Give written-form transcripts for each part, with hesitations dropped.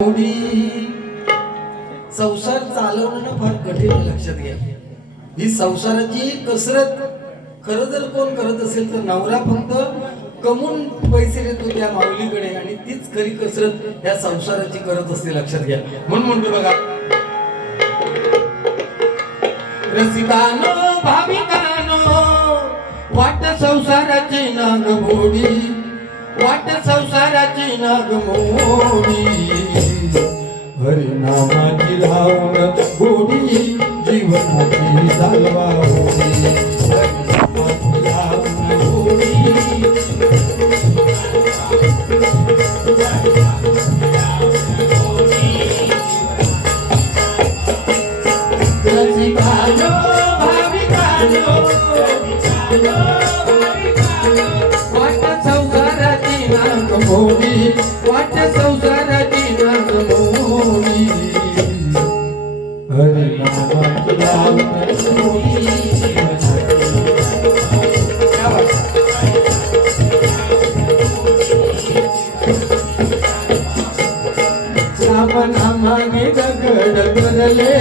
एवढी संसार चालवणं फार कठीण आहे, लक्षात घ्या. ही संसाराची कसरत खरं जर कोण करत असेल तर नवरा फक्त कमवून पैसे देतो त्या माऊलीकडे आणि तीच खरी कसरत या संसाराची करत असते, लक्षात घ्या. म्हणून म्हणतो बघा, रसिकानो भाविकानो वाट संसाराची नागमोडी, वाट संसाराची नागमोडी, हरिनामाची लावण गोडी जीवनाची चालवा होडी, हरिनामाची लावण गोडी रसिकानो भाविकानो वाट संसाराची नागमोडी, वाट संसाराची नागमोडी, हरिनामाची लावण गोडी. नामाने दगड करले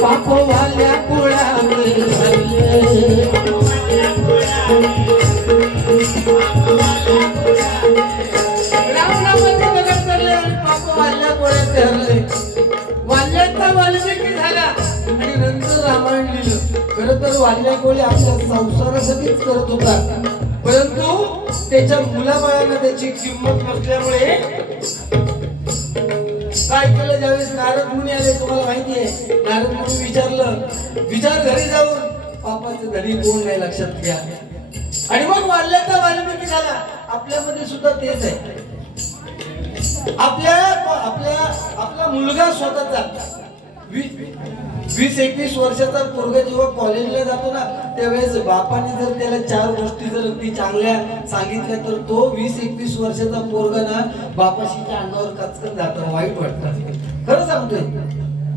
पापवाल्या कुळाने हरले, रामनामाने दगड करले आणि पापवाल्या कुळात हरले. वाल्याचा वाल्मिकी झाला आणि नंतर रामायण लिहिलं. खरं तर वाल्या कोळी आपल्या संसारासाठीच करत होता, परंतु त्याच्या मुलाबाळांना त्याची किंमत नसल्यामुळे काय केलं. ज्यावेळेस नारद मुनी आले, तुम्हाला माहिती आहे, नारद मुनी विचार घरी जाऊन पापाचे धडी कोण नाही, लक्षात घ्या. आणि मग वाल्याचा वाल्मिकी झाला. आपल्यामध्ये सुद्धा तेच आहे. आपला मुलगा स्वतःचा 20-21 वर्षाचा पोरगा जेव्हा कॉलेजला जातो ना, त्यावेळेस बापाने जर त्याला 4 गोष्टी जर अगदी चांगल्या सांगितल्या तर तो 20-21 वर्षाचा पोरगा ना बापाशीच्या अंगावर कचकन जातं, वाईट वाटतं. खरं सांगतोय,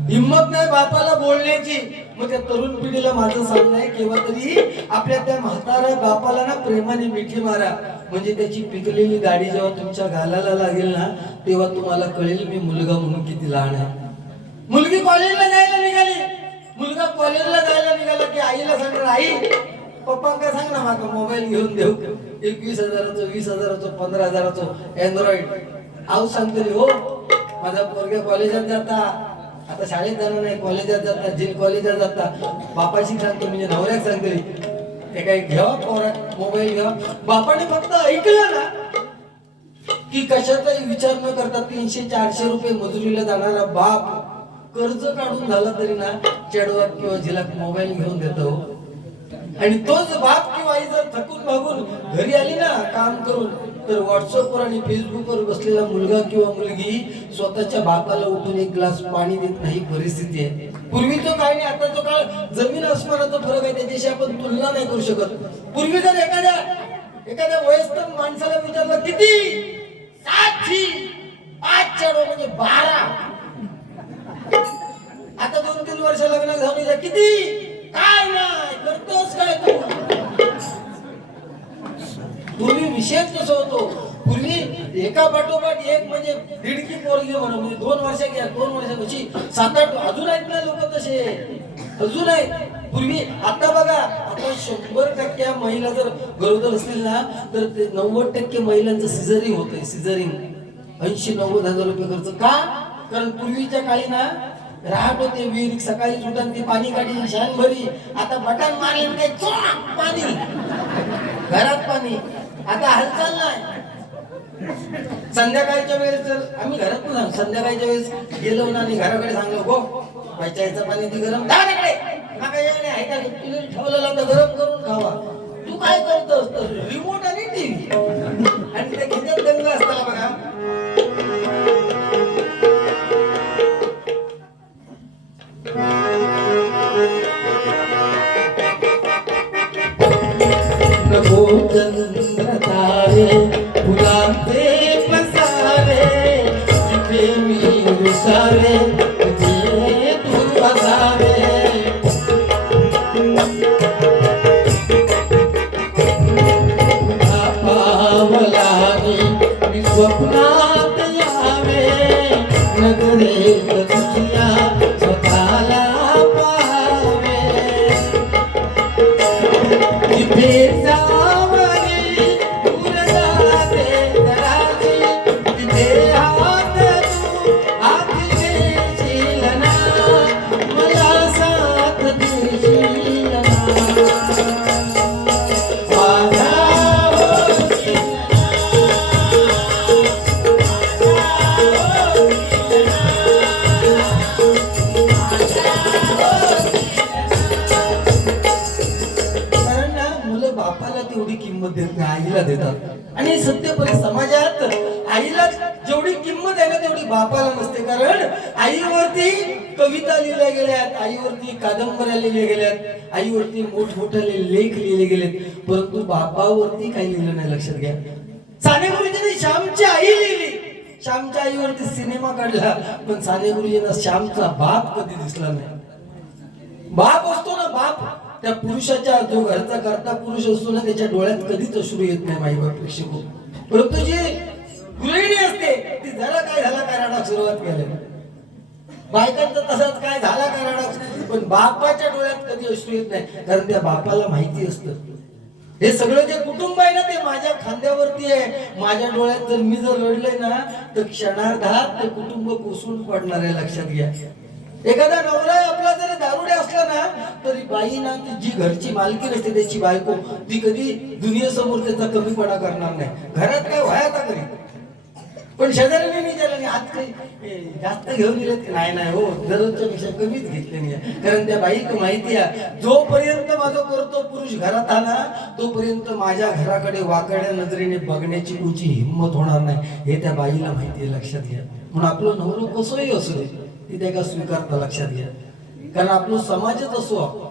हिंमत नाही बापाला बोलण्याची. मग त्या तरुण पिढीला माझं सांगणं आहे, केव्हा तरी आपल्या त्या म्हाताऱ्या बापाला ना प्रेमाने मिठी मारा, म्हणजे त्याची पिकलेली गाडी जेव्हा तुमच्या गालाला लागेल ना, तेव्हा तुम्हाला कळेल मी मुलगा म्हणून किती लहान आहे. मुलगी कॉलेजला जायला निघाली, मुलगा कॉलेजला जायला निघाला की आईला सांगणार, आई पप्पांका सांग ना माझा मोबाईल घेऊन देऊ, 21,000चा 20,000चा 15,000चा अँड्रॉइड. आऊ सांगतली, हो माझा पोरगा कॉलेजात जाता, आता शाळेत जाणार नाही, कॉलेजात जाता, जे कॉलेजात जाता. बापाशी सांगतो म्हणजे नवऱ्याक सांगतली, ते काय घ्या पोरा मोबाईल घ्या. बापाने फक्त ऐकलं ना की कशाचाही विचार न करता 300-400 रुपये मजुरीला जाणारा बाप कर्ज काढून झाला तरी ना चेडवा किंवा जिला मोबाईल घेऊन देतो. आणि तोच बाप किंवा आई जर थकून भागून घरी आली ना काम करून, तर व्हॉट्सअपवर आणि फेसबुकवर बसलेला मुलगा किंवा मुलगी स्वतःच्या बापाला उठून एक ग्लास पाणी देत नाही परिस्थिती आहे. पूर्वी तो काय नाही, आता तो काळ जमीन आसमानाचा फरक आहे, त्याच्याशी आपण तुलना नाही करू शकत. पूर्वी जर एखाद्या वयस्कर माणसाला विचारलं किती, 7 5 चेडवा म्हणजे 12. आता 2-3 वर्ष लग्न झालं किती, काय नाही करतोस काय तू. पूर्वी विषयच कसं होतो, पूर्वी एका पाठोपाठ एक म्हणजे दीडकी पोरगी म्हणून, म्हणजे 2 वर्ष घ्या 2 वर्षापाशी 7-8 अजून आहेत ना लोक तसे, अजून आहेत. पूर्वी आता बघा, आता 100% महिला जर गरोदर असतील ना, तर ते 90% महिलांचं सिझरिंग होतंय. सिझरिंग 80-90 हजार रुपये खर्च. का? कारण पूर्वीच्या काळी ना राहत होते विहीर, सकाळी सुटान ती पाणी काढी शान भरी. आता बटन मारले काय पाणी, घरात पाणी. आता हालचाल नाही. संध्याकाळच्या वेळेस जर आम्ही घरातून संध्याकाळच्या वेळेस गेलो ना आणि घराकडे सांगलो, गो प्यायचं पाणी ती गरम ठेवलेला तर गरम करून खावा. तू काय करतोस, तर रिमोट आणि टीव्ही आणि त्या घेण्यात दंग असताना बघा. चंद्र तारे फुलांचे पसारे, जिथे मी विसारे तिथे तू असावे. पावलानी स्वप्नात यावे नगर नजरेत तुझ्या स्वतःला पाहावे तिथे जावरी दूर जाते दराजी तिथे हात तू हाती देशील ना मला साथ देशील ना माझा बापाला तेवढी किंमत देत नाही, आईला देतात. आणि सत्य पण समाजात आईला जेवढी किंमत आहे ना तेवढी बापाला नसते. कारण आईवरती कविता लिहिल्या गेल्यात, आईवरती कादंबऱ्या लिहिल्या गेल्यात, आईवरती मोठमोठे लेख लिहिले गेलेत, परंतु बापावरती काही लिहिलं नाही. लक्षात घ्या, साने गुरुजींनी श्यामची आई लिहिली, श्यामच्या आईवरती सिनेमा काढला, पण साने गुरुजींना श्यामचा बाप कधी दिसला नाही. बाप असतो ना, बाप त्या पुरुषाच्या, जो घरचा करता पुरुष असतो ना, त्याच्या डोळ्यात कधीच अश्रू येत नाही माई बाप शिकू. परंतु जी गृहिणी असते ती जरा काय झाला काय रडा सुरुवात केली, बायकांचा तसाच काय झाला काय रडा, पण बापाच्या डोळ्यात कधी अश्रू येत नाही. कारण त्या बापाला माहिती असतं हे सगळं जे कुटुंब आहे ना ते माझ्या खांद्यावरती आहे. माझ्या डोळ्यात जर मी जर रडले ना तर क्षणार्धात ते कुटुंब कोसळून पडणार आहे. लक्षात घ्या, एखादा नवरा आपला जरी दारुडे असला ना तरी बाई ना जी घरची मालकी असते त्याची बायको, ती कधी दुनियेसमोर त्याचा कमीपणा करणार नाही. घरात काय व्हायचा करी, पण शेजाऱ्याने विचारलं आज काही जास्त घेऊन दिलेत नाही, नाही हो दररोजच्या पेक्षा कमीच घेतले नाही. कारण त्या बाईक माहिती आहे जोपर्यंत माझा करतो पुरुष घरात आला तोपर्यंत माझ्या घराकडे वाकड्या नजरेने बघण्याची कोणची हिंमत होणार नाही, हे त्या बाईला माहिती आहे. लक्षात घ्या, म्हणून आपलं नवरं कसंही असू दे ती त्या का स्वीकारता. लक्षात घ्या, कारण आपलं समाजच असो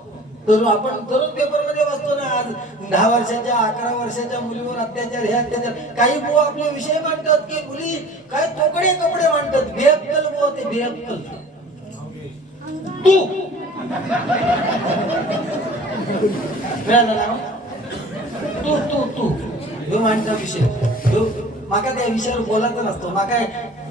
तर आपण दररोज पेपरमध्ये वाचतो ना, आज 10 वर्षाच्या 11 वर्षाच्या मुलीवर अत्याचार, हे अत्याचार. काही बुवा आपले विषय मांडतात की मुली काय तोकडे कपडे मांडतात, बेअक्कल बुवा ते बेअक्कल. तू तू तू तू हे मांडता विषय, माका त्या विषयावर बोलायचं नसतो. माका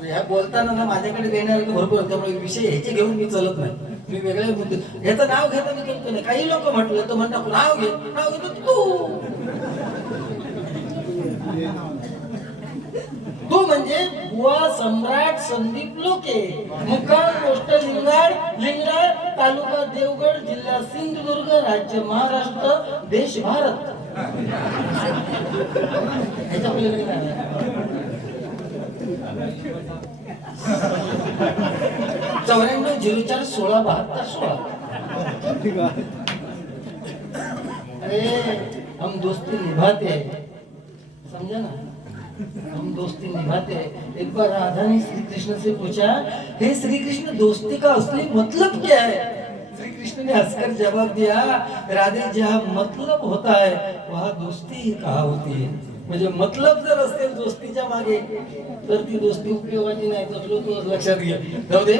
ह्या बोलताना ना माझ्याकडे देणार भरपूर, त्यामुळे विषय ह्याचे घेऊन मी चलत नाही. मी वेगळे म्हणतो ह्याचं नाव घेता मी करतो नाही. काही लोक म्हटलं तर म्हणतात नाव घे, नाव घेतो तू. तू म्हणजे बुवा सम्राट संदीप लोके, मुक्काम पोस्ट लिंगाड तालुका देवगड, जिल्हा सिंधुदुर्ग, राज्य महाराष्ट्र, देश भारत. ह्याच्या पलीकडे काय 9404167216. अरे हम दोस्ती निभाते हैं, समझा ना, हम दोस्ती निभाते हैं. एक बार राधा ने श्री कृष्ण से पूछा, हे श्री कृष्ण दोस्ती का असली मतलब क्या है? श्री कृष्ण ने हंसकर जवाब दिया, राधे जहाँ मतलब होता है वहाँ दोस्ती ही कहा होती है. म्हणजे मतलब जर असेल दोस्तीच्या मागे तर ती दोस्ती उपयोगाची नाही. तसलो तो लक्षात घे. जाऊ दे.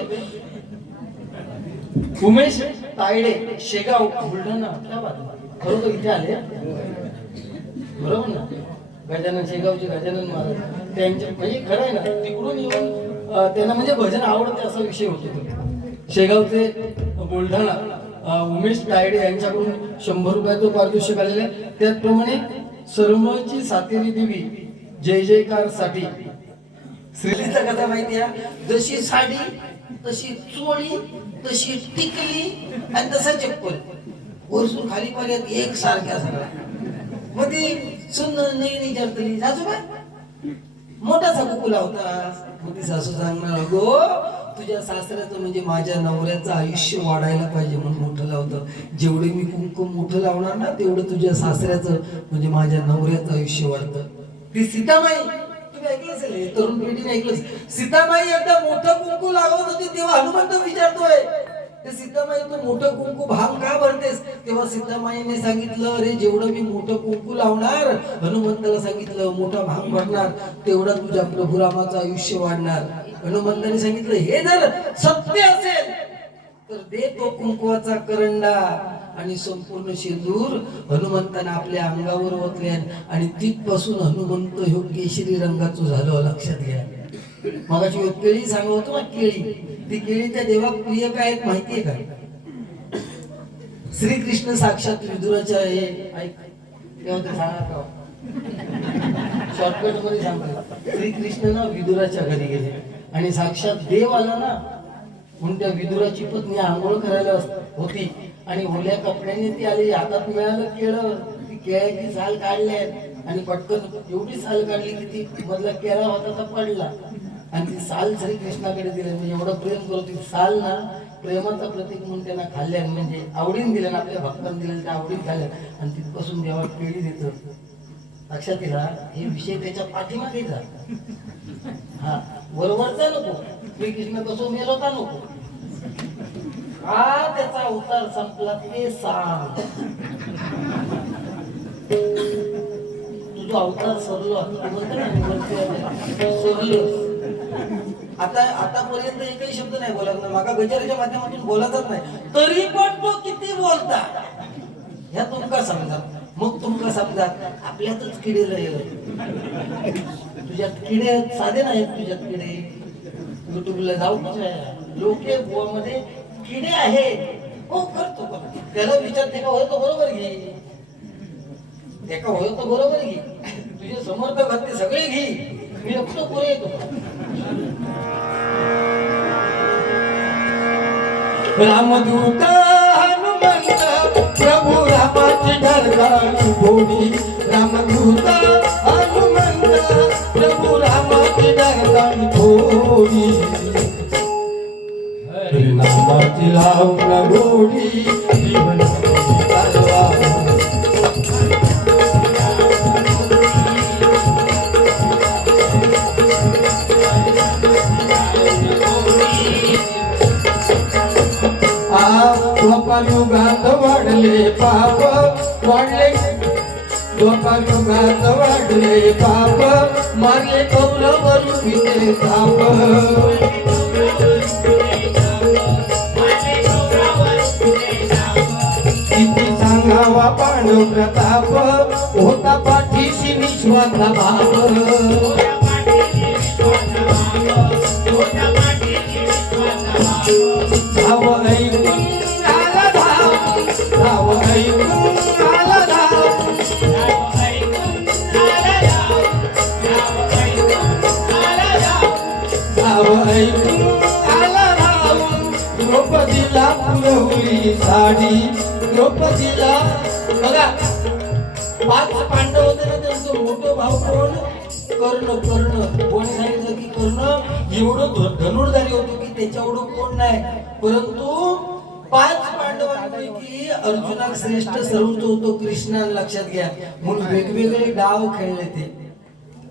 उमेश तायडे, शेगाव, बुलढाणा. क्या बात आहे, बरोबर इथे आले बरोबर ना. गजानन शेगावचे गजानन महाराज त्यांचे म्हणजे खरं आहे ना, तिकडून येऊन त्यांना म्हणजे भजन आवडते असा विषय होतो. शेगावचे बुलढाणा उमेश तायडे यांच्याकडून 100 रुपयाचं पारितोषिक आलेले. त्याचप्रमाणे सरमळची सातेरी देवी जय जयकार साठी श्रीलीचा कथा माहिती आहे. जशी साडी तशी चोळी तशी टिकली आणि तसा चप्पल, वरसून खाली पर्यंत एक सारख्या सगळ्या. मग ती सुन नाही विचारतली सासूबाई मोठासा कुकुला होता. मग ती सासू सांगणार, गो तुझ्या सासऱ्याचं म्हणजे माझ्या नवऱ्याचं आयुष्य वाढायला पाहिजे म्हणून मोठं लावतं. जेवढे मी कुंकुम मोठं लावणार ना तेवढं तुझ्या सासऱ्याचं म्हणजे माझ्या नवऱ्याचं आयुष्य वाढतं. ती सीतामाई, तुम्ही ऐकलं असेल, तरुण पिढीने ऐकलं. सीतामाई एकदा मोठं कुंकू लावत होती तेव्हा हनुमंत विचारतोय, ते सीतामाई तू मोठं कुंकू भांग का भरतेस? तेव्हा सीतामाईने सांगितलं, अरे जेवढं मी मोठं कुंकू लावणार, हनुमंताला सांगितलं मोठा भांग भरणार तेवढा तुझ्या प्रभू रामाचं आयुष्य वाढणार. हनुमंताने सांगितलं, हे जर सत्य असेल तर दे तो कुंकवाचा करंडा. आणि संपूर्ण शेंदूर हनुमंताने आपल्या अंगावर ओतले आणि तिथपासून हनुमंत ह्यो केशरी रंगाचं झालं. लक्षात घ्या, मगाची केळी सांगत होतो ना, केळी. ती केळी त्या देवात प्रिय काय आहेत माहितीये का? श्रीकृष्ण साक्षात विदुराच्या हे ऐक तेव्हा ते सांगा का शॉर्टकट मध्ये सांगतो. श्रीकृष्ण ना विदुराच्या घरी गेले आणि साक्षात देव आला ना, म्हणून त्या विदुराची पत्नी आंघोळ करायला होती आणि ओल्या कपड्याने ती आली. हातात मिळालं केळं, ती केळ्याची साल काढल्या आणि पटकन एवढी साल काढली की ती मधला केळा होता तर पडला आणि ती साल श्रीकृष्णाकडे दिली. म्हणजे एवढं प्रेम करतो ती साल ना, प्रेमाचं प्रतीक म्हणून त्यांना खाल्ल्या, म्हणजे आवडीन दिल्या, आपल्या भक्तांना दिलेल्या त्या आवडीन खाल्ल्या आणि तिथपासून देवा केळी देतो. लक्षात येईल हे विषय त्याच्या पाठीमागे जा. हा बरोबरचा नको, श्रीकृष्ण कसं मेलवता नको, हा त्याचा अवतार संपला ते सांग. तुझा अवतार सरलो सरलो. आता आतापर्यंत एकही शब्द नाही बोला, मागा गजराच्या माध्यमातून बोलतच नाही, तरी पण तो किती बोलता ह्या तुमका समजा. मग तुमका समजा आपल्यातच किडे तुझ्यात किडे साधे नाहीत, तुझ्यात किडे. युट्यूबला जाऊ लोके मध्ये किडे आहेत. हो करतो त्याला विचार ते का होतो बरोबर घे, ते का होतो बरोबर घे. तुझे समर्थ भक्ती सगळे घे, मी एकटो पुरे येतो. रामदूत हनुमंत प्रभु रामाची डरकाळी घोडी. रामदूत हनुमंत प्रभु रामाची डरकाळी घोडी. नामाची लावून घोडी जीवन चालवा. युगात वाढले पाप वाढले, युगात वाढले पाप मारले कौरव रुपीचे ताप. किती सांगावा पांडव प्रताप होता पाठीशी निश्वाचा बाप. धाव ऐकून आला धाव, धाव ऐकून आला धाव, धाव ऐकून आला धाव. द्रौपदीला पुरवली साडी, द्रौपदीला बघा 5 पांडव होते ना, त्यांचं मोठं भाऊ कोण? कर्ण. कर्ण कोणी सांगितलं की कर्ण एवढं धनुर्धारी होतो की त्याच्या एवढं कोण नाही. परंतु 5 पांडवांपैकी अर्जुनाक श्रेष्ठ सर्वोच्च होतो कृष्णा, लक्षात घ्या. म्हणून वेगवेगळे डाव खेळले ते.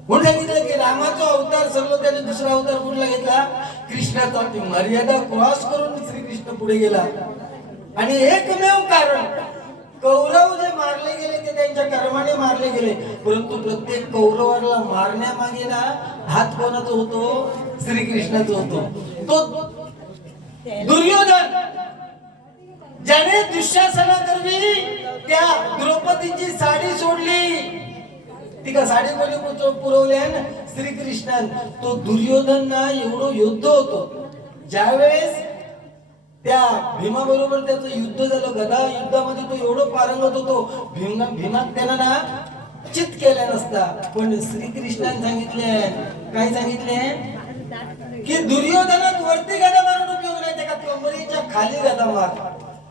म्हणून सांगितलं की रामाचा अवतार सगळं त्याने दुसरा अवतार कुठला घेतला? कृष्णाचा. मर्यादा क्रॉस करून श्रीकृष्ण पुढे गेला. आणि एकमेव कारण कौरव जे मारले गेले ते त्यांच्या कर्माने मारले गेले, परंतु प्रत्येक कौरवाला मारण्यामागे ना हात कोणाचा होतो? श्रीकृष्णाचा होतो. तो दुर्योधन ज्याने दुःशासनाकरवी त्या द्रौपदीची साडी सोडली, ती का साडी कोणी पुरवली? श्रीकृष्णान. तो दुर्योधन ना एवढं योद्ध होतो, ज्यावेळेस त्या भीमा बरोबर त्याचं युद्ध झालं, गदा युद्धामध्ये तो एवढं पारंगत होतो, भीमात त्याला ना चित केला नसता. पण श्रीकृष्णाने सांगितले, काय सांगितले की दुर्योधनात वरती गदा मारून उपयोग नाही, त्या कमरेच्या खाली गदा मार,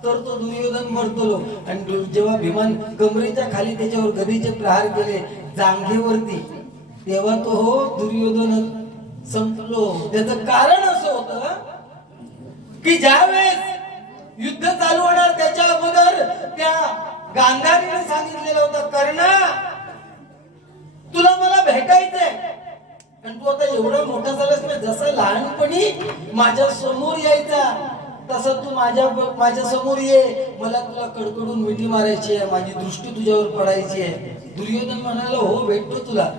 तर तो दुर्योधन मरतो. आणि जेव्हा भीमान कमरेच्या खाली त्याच्यावर गदेचे प्रहार केले जांघेवरती, तेव्हा तो दुर्योधन संपलो. त्याचं कारण असं होतं की ज्यावेळेस युद्ध चालू होणार त्याच्या अगोदर त्या गांधारीने सांगितलेलं होतं, कर्णा तुला मला भेटायचंय. आणि तू आता एवढा मोठा झालास ना, जसं लहानपणी माझ्या समोर यायचा तसं तू माझ्या समोर ये, मला तुला कडकडून मिठी मारायची आहे, माझी दृष्टी तुझ्यावर पडायची आहे. दुर्योधन म्हणाला हो भेटतो तुला.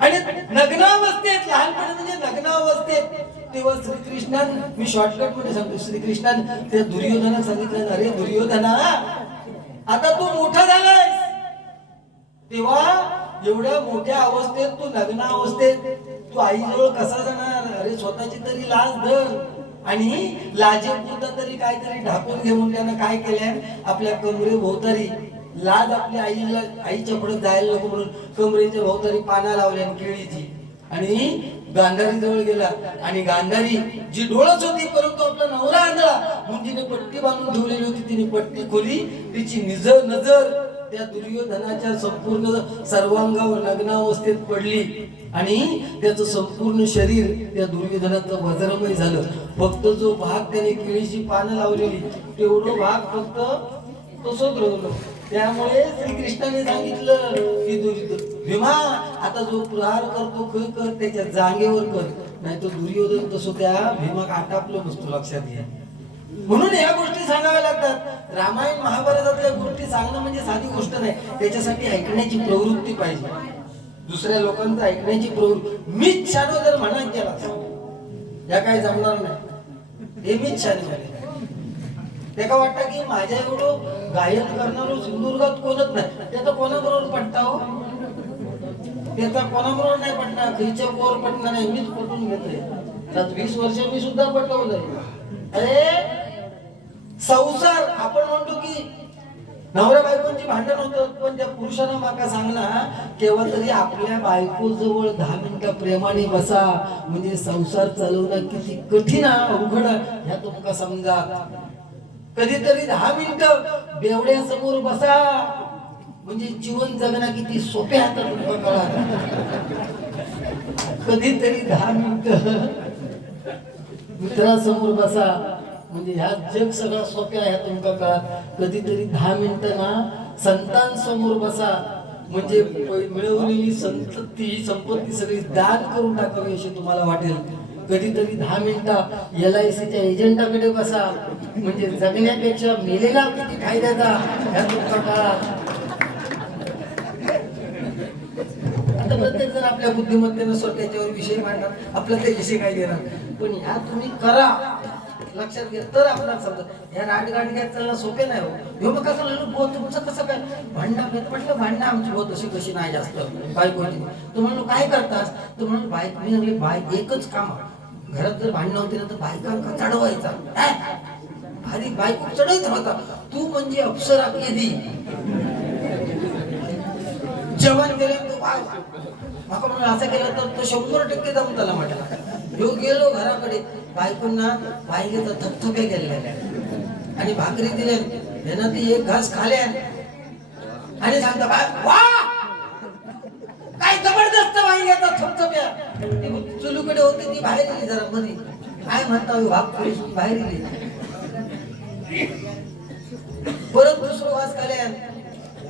आणि नग्नावस्थेत, लहानपणी म्हणजे नग्नावस्थेत, तेव्हा श्रीकृष्णान, मी शॉर्टकट मध्ये सांगतो, श्रीकृष्णान त्या दुर्योधनाला सांगितलं, अरे दुर्योधना आता तू मोठा झालायस, तेव्हा एवढ्या मोठ्या अवस्थेत तू नग्न अवस्थेत तू आईजवळ कसा जाणार? अरे स्वतःची तरी लाज धर आणि लाजेपुरता तरी काहीतरी ढाकून घे. म्हणून त्यानं काय केलंय, आपल्या कमरे भोवतारी लाज आपल्या आईला आईच्या पुढे जायला नको म्हणून कमरेच्या भोवतारी पाना लावल्या केळीची आणि गांधारी जवळ गेला आणि गांधारी जी डोळत होती परंतु आपला नवरा आंधळा म्हणून तिने पट्टी बांधून ठेवलेली होती. तिने पट्टी खोली, तिची नजर त्या दुर्योधनाच्या संपूर्ण सर्वांगावर लग्नावस्थेत पडली आणि त्याचं संपूर्ण शरीर त्या दुर्योधनाचं वज्रमय झालं. फक्त जो भाग त्याने केळीची पानं लावलेली तेवढं भाग फक्त तसंच राहिलं. त्यामुळे श्रीकृष्णाने सांगितलं की भीमा आता जो प्रहार करतो कर त्याच्या जागेवर कर, नाही तो दुर्योधन तसं त्या भीमाक आटापलं नसतो. लक्षात घ्या. म्हणून या गोष्टी सांगाव्या लागतात. रामायण महाभारतातल्या गोष्टी सांगणं म्हणजे साधी गोष्ट नाही. त्याच्यासाठी ऐकण्याची प्रवृत्ती पाहिजे. दुसऱ्या लोकांचं ऐकण्याची प्रवृत्ती. मीच छान जर म्हणा केला या काय जमणार नाही. हे मीच छान झाले. त्याला वाटतं की माझ्या एवढं गायन करणारं सिंधुदुर्गात कोणच नाही. त्याचा कोणाबरोबर पटता हो? त्याचा कोणाबरोबर नाही पटणार. खिच्या कोर पटणार नाही. मीच पटून घेतोय. त्यात 20 वर्ष मी सुद्धा पटवलंय. अरे संसार आपण म्हणतो की नवऱ्या बायकोंची भांडण होतं, पण त्या पुरुषानं माका सांगला केव्हा तरी आपल्या बायको जवळ 10 मिनिटं प्रेमाने बसा. म्हणजे संसार चालवणं किती कठीण अवघड ह्या तुमका समजा. कधीतरी 10 मिनिटं बेवड्या समोर बसा म्हणजे जीवन जगणं किती सोपे हातात तुमका कळा. कधीतरी 10 मिनिटं मित्रासमोर बसा म्हणजे ह्या जग सगळं सोप्या आहे तुमका कळा. कधीतरी 10 मिनिटं ना संतांसमोर बसा म्हणजे मिळवलेली संपत्ती सगळी दान करून टाकावी अशी तुम्हाला वाटेल. कधीतरी 10 मिनिटं LICच्या एजंटाकडे बसा म्हणजे जगण्यापेक्षा मेलेला किती फायद्याचा ह्या तुमचा काळात. आता प्रत्येक जण आपल्या बुद्धिमत्तेनं स्वतःच्यावर विषय मांडणार, आपल्याला त्याविषयी काय देणार. पण ह्या तुम्ही करा, लक्षात घ्या तर आपल्याला समजा. ह्या राटगाट घ्यायला चालणं सोपे नाही हो. ह्यो मग कसं लागलं बोल तुमचं कसं काय भांडणं म्हटलं भांडणं आमची बोल तशी कशी नाही जास्त बायकोची. तो म्हणलो काय करतास? तो म्हणलो बाईक मी म्हणले बाईक एकच काम घरात जर भांडणं होते ना तर बायकांका चढवायचा. भारी बायको चढवत होता. तू म्हणजे अप्सरा केली जेवण गेले तो माका म्हणून असं केलं तर तो 100% जमताला म्हटला. ह्यो गेलो घराकडे बायकोंना बायकेचा थपथपे गेलेल्या आणि भाकरी दिल्या. ह्यानं ती एक घास खाल्या आणि सांगता वा काय जबरदस्त वांग्याचा थपथप्या. ती चुलूकडे होती ती बाहेर गेली जरा मध्ये काय म्हणता भाग बाहेर गेली. परत दुसरं वास खाल्या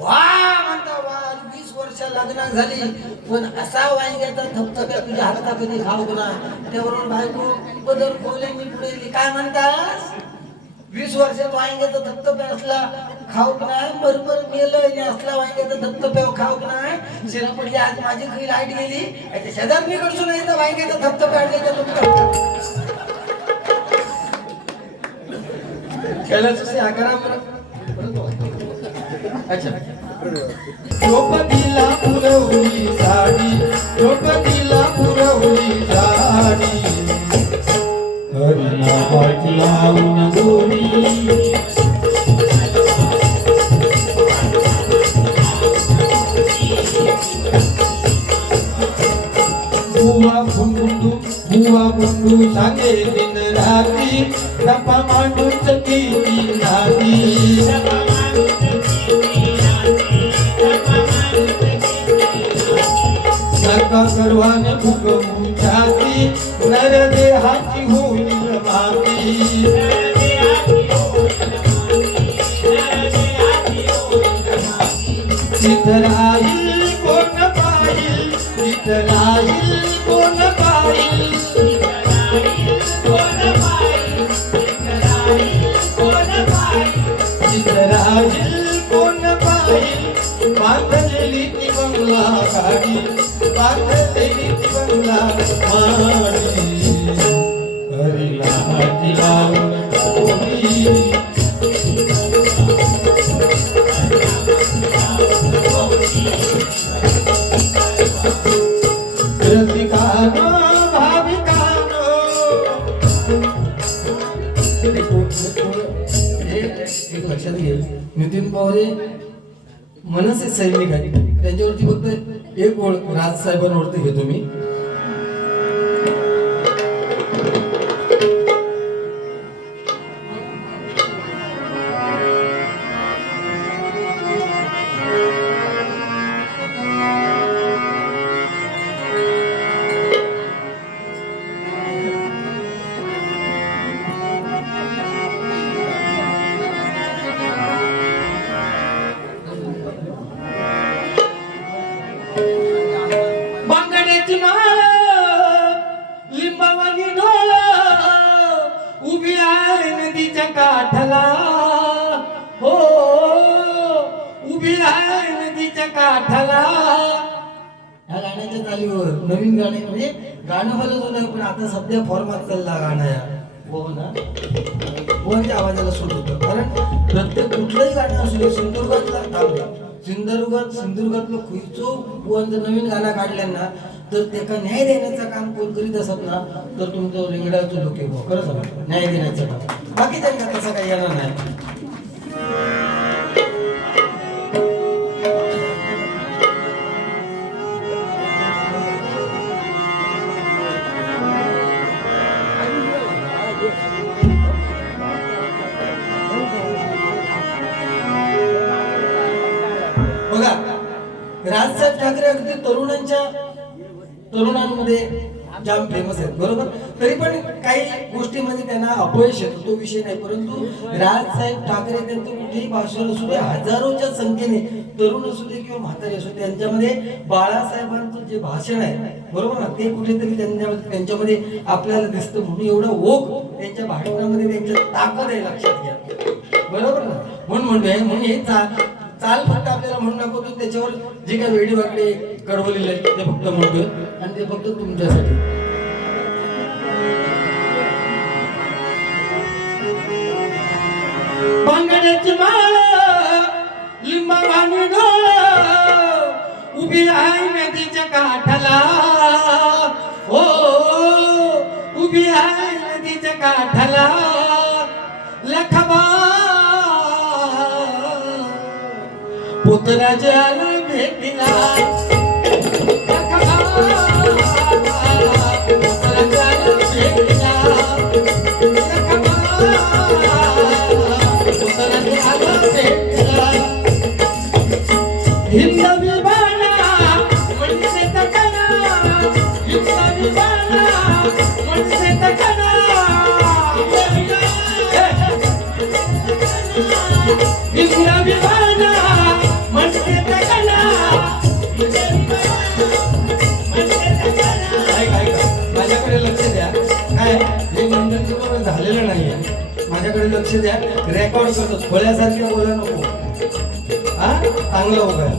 वा म्हणता वा 20 वर्ष लग्न झाली पण असा वांग्याचा धबधब्या तुझ्या हाता कधी खाऊ ना. त्यावरून बायको बदल खोल्यांनी पुढे काय म्हणतास 20 वर्षात वांग्याचा धबधब्या असला खाऊक नाही बरोबर मेलं असला वांग्याचा धबधब्या खाऊक नाही. शिरा पडली आज माझी काही लाईट गेली शेजारनी कडसून नाही तर वांग्याचा धबधब्या आणल्याच्या कैलास आकारा अच्छा द्रौपदीला पुरवली साडी द्रौपदीला पुरवली साडी हरिनामाची लावून गोडी बुवा बुंडू सांगे दिन राती गप्पा मांडून किती नाती नका करवाने भुकवू छाती नर देहाची होईल माती जिथं राहील कोण पाहिल जिथं राहील कोण पाहिल जिथं राहील कोण पाहिल बांधलेली ती बंगला गाडी बांधलेली ती बंगला माडी हरिला हाती लावून गोडी रसिका त्याच्यासाठी हे एक लक्षात घे, नितीन पवार हे मनसे सैनिक आहेत, त्यांच्यावरती फक्त एक ओळ राजसाहेबांवरती घेतो मी. बांगड्याची माळ लिंबावानी डोळ उभी आहे नदीच्या काठाला, हो उभी आहे नदीच्या काठाला. ह्या गाण्याच्या चालीवर नवीन गाणे म्हणजे गाणं भलं जुनं आहे, पण आता सध्या फॉर्मात चालला गाणं या हो ना, बुवांच्या आवाजाला सूट होतं. कारण प्रत्येक कुठलंही गाणं असू दे, सिंधुदुर्गातला थांबलं, सिंधुदुर्गातलं खुईचो बुवांचं नवीन गाणं काढलं ना, तर त्याला न्याय देण्याचं काम कोण करीत असत ना, तर तुमचं रिंगडाचं लोक आहे खरं सांगा, न्याय देण्याचं काम. बाकी त्यांना तसं काही येणार नाही. बघा, राजसाहेब ठाकरे अगदी तरुणांमध्ये जाम फेमस आहेत, बरोबर. तरी पण काही गोष्टीमध्ये त्यांना अपयश येतो, तो विषय नाही. परंतु राजसाहेब ठाकरे त्यांचं कुठेही भाषण असू दे, हजारोच्या संख्येने तरुण असू दे किंवा म्हातारे असू दे, त्यांच्यामध्ये बाळासाहेबांचं जे भाषण आहे, बरोबर ना, ते कुठेतरी त्यांच्यामध्ये आपल्याला दिसतं. म्हणून एवढा ओघ त्यांच्या भाषणामध्ये, त्यांच्या ताकद आहे, लक्षात घ्या, बरोबर ना. म्हणून हे चाल फक्त आपल्याला म्हणू नको, त्याच्यावर जे काही वेडी वाकडे कडवलेले आहेत ते फक्त म्हणतोय, आणि ते फक्त तुमच्यासाठी. बांगड्याची माळ लिंबावानी डोळ उभी आहे नदीच्या काठाला, हो उभी आहे नदीच्या काठाला. लखबा पुतराजाला भेटीला, लखबा पुतराजाला भेटीला, लखबा पुतराजाला भेटीला. हिंदवी बाणा मनसे तकना, हिंदवी बाणा मनसे तकना, हिंदवी बाणा मनसे तकना. माझ्याकडे लक्ष द्या, काय हे मंडळ झालेलं नाहीये, माझ्याकडे लक्ष द्या. रेकॉर्ड करतो, खोल्यासारखं बोला नको, हा चांगलं उभं,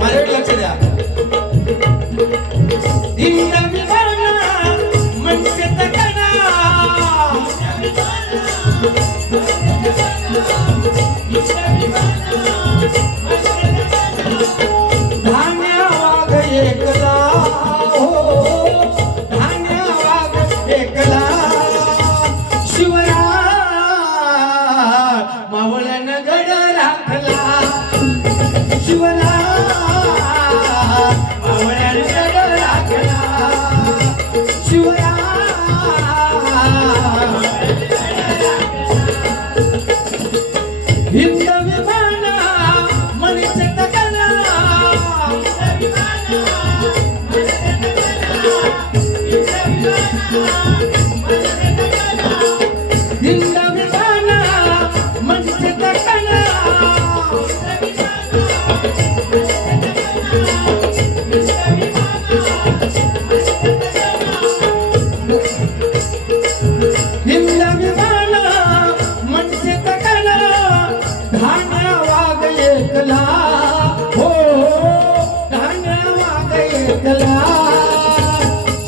माझ्याकडे लक्ष द्या. हिंदवी बाणा मनसे तकना, धान्य वाघ एकला, हो धान्य वाघ एकला. शिवराय मावळ्यानं गड राखला, शिवराय मावळ्यानं गड राखला, शिवराय. हिंदवी बाणा मनसे तकना, हिंदवी बाणा मनसे तकना, हिंदवी बाणा मनसे तकना, हिंदवी बाणा मनसे तकना. धान्य वाघ एकला, हो धान्य वाघ एकला.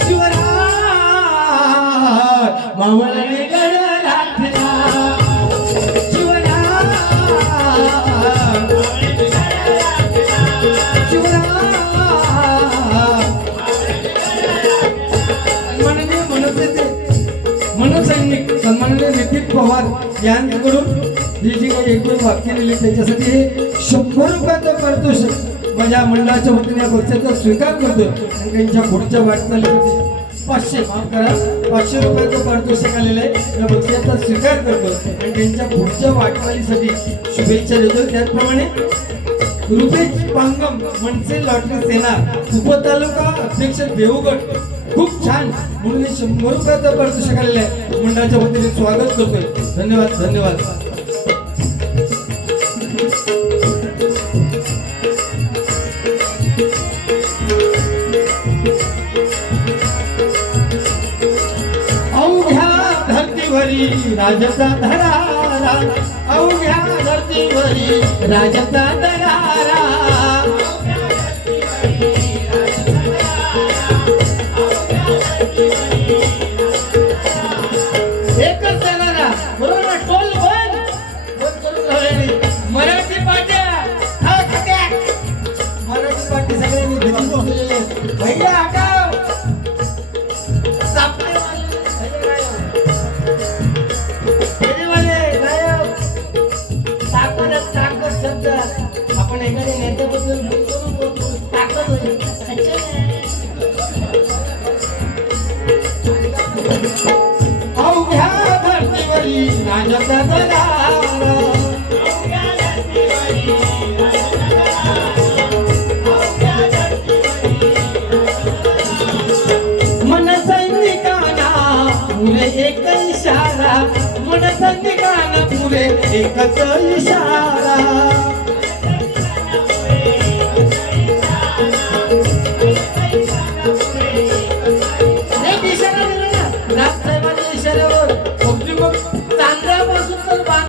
शिवराय मावळ्याने गड राखला, शिवराय शिवराय. मनसैनिक सन्माननीय नितीन पवार यांच्याकडून ही जी काही एकूण वाक्य दिली त्याच्यासाठी हे 100 रुपयाचं पारितोषिक माझ्या मंडळाच्या वतीने या बक्षिसाचा स्वीकार करतो आणि त्यांच्या पुढच्या वाटचालीसाठी 500 माफ करा 500 रुपयाचं पारितोषिक आलेलं आहे या बक्षिसाचा स्वीकार करतो आणि त्यांच्या पुढच्या वाटचालीसाठी शुभेच्छा देतो. त्याचप्रमाणे रुपेश पांगम मनसे लॉटरी सेना उपतालुका अध्यक्ष देवगड खूप छान म्हणून 100 रुपयाचं पारितोषिक आलेलं आहे मंडळाच्या वतीने स्वागत करतोय. धन्यवाद धन्यवाद. अवघ्या धरतीवरी राजाचा धरारा अवघ्या धरतीवरी राजाचा धरारा एकच देणारा बरोबर ना? टोल बंद करून लावलेली मराठी पाट्या हा खात्या मराठी पाटी सगळ्यांनी भीती बसलेले आहेत. भैया हटाव सापडे ताकद शब्द आपण एखाद्या नेत्याबद्दल बोलतो ताकद होईल. अवघ्या धरतीवरी राजाचा दरारा मन सैनिकांना पुरे एक इशारा मन सैनिकांना पुरे एकच इशारा